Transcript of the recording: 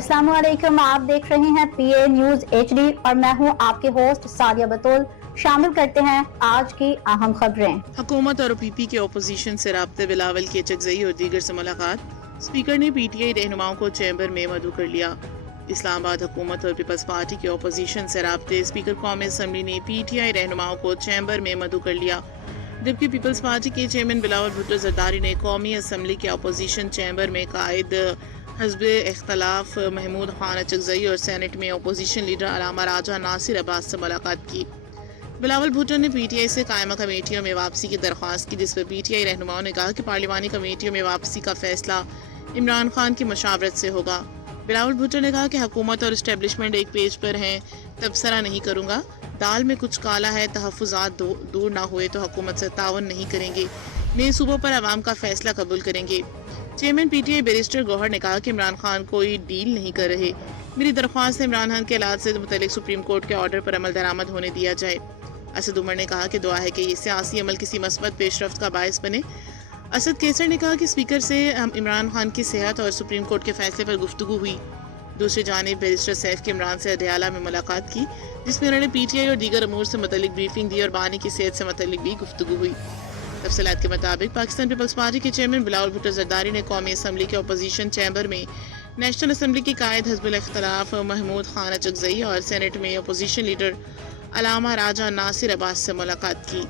अस्सलाम वालेकुम, आप देख रहे हैं पीए न्यूज HD और मैं हूं आपके होस्ट सादिया बतौल। शामिल करते हैं आज की अहम खबरें। हुकूमत और पीपी के अपोजिशन से राब्ते बिलावल की चकजई और दीगर से मुलाकात। स्पीकर ने PTI रहनुमाओं को चैम्बर में मदऊ कर लिया। इस्लामाबाद हुकूमत और पीपल्स पार्टी के अपोजिशन से राब्ते स्पीकर कौमी असम्बली ने PTI रहनुमाओं को चैम्बर में मदऊ कर लिया, जबकि पीपल्स पार्टी के चेयरमैन बिलावल भुट्टो जरदारी ने कौमी असम्बली के अपोजिशन चैम्बर में कायद हज़ब इख्तलाफ महमूद खान चकजई और सैनेट में अपोजिशन लीडर अलामा राजा नासिर अब्बास से मुलाकात की। बिलावल भुट्टो ने PTI से कायमा कमेटियों में वापसी की दरख्वास्त की, जिस पर PTI रहनुमाओं ने कहा कि पार्लिमानी कमेटियों में वापसी का फैसला इमरान खान की मशावरत से होगा। बिलावल भुट्टो ने कहा कि हुकूमत और इस्टेब्लिशमेंट एक पेज पर हैं, तबसरा नहीं करूँगा। दाल में कुछ काला है, तहफ़्फ़ुज़ात दूर ना हुए तो हुकूमत से तावन नहीं करेंगे। नए सूबों पर अवाम का फैसला कबूल करेंगे। चेयरमैन PTI बैरिस्टर गौहर ने कहा कि इमरान खान कोई डील नहीं कर रहे। मेरी दरख्वास्त है इमरान खान के इलाज से मुतल्लिक सुप्रीम कोर्ट के ऑर्डर पर अमल दरामद होने दिया जाए। असद उमर ने कहा कि दुआ है कि ये सियासी अमल किसी मस्बत पेशरफ्त का बायस बने। असद केसर ने कहा कि स्पीकर से इमरान खान की सेहत और सुप्रीम कोर्ट के फैसले पर गुफ्तगू हुई। दूसरी जानिब बैरिस्टर सैफ के इमरान से अदयाला में मुलाकात की, जिसमें उन्होंने PTI और दीगर अमूर से मुतल्लिक ब्रीफिंग दी और बानी की सेहत से मुतल्लिक भी गुफ्तगू हुई। तफसीलात के मुताबिक पाकिस्तान पीपल्स पार्टी के चेयरमैन बिलावल भुट्टो जरदारी ने कौमी असम्बली के अपोजिशन चैम्बर में नेशनल असम्बली की कायद हज़ब इख्तलाफ महमूद खान चकजई और सैनेट में अपोजिशन लीडर अलामा राजा नासिर अब्बास से मुलाकात की।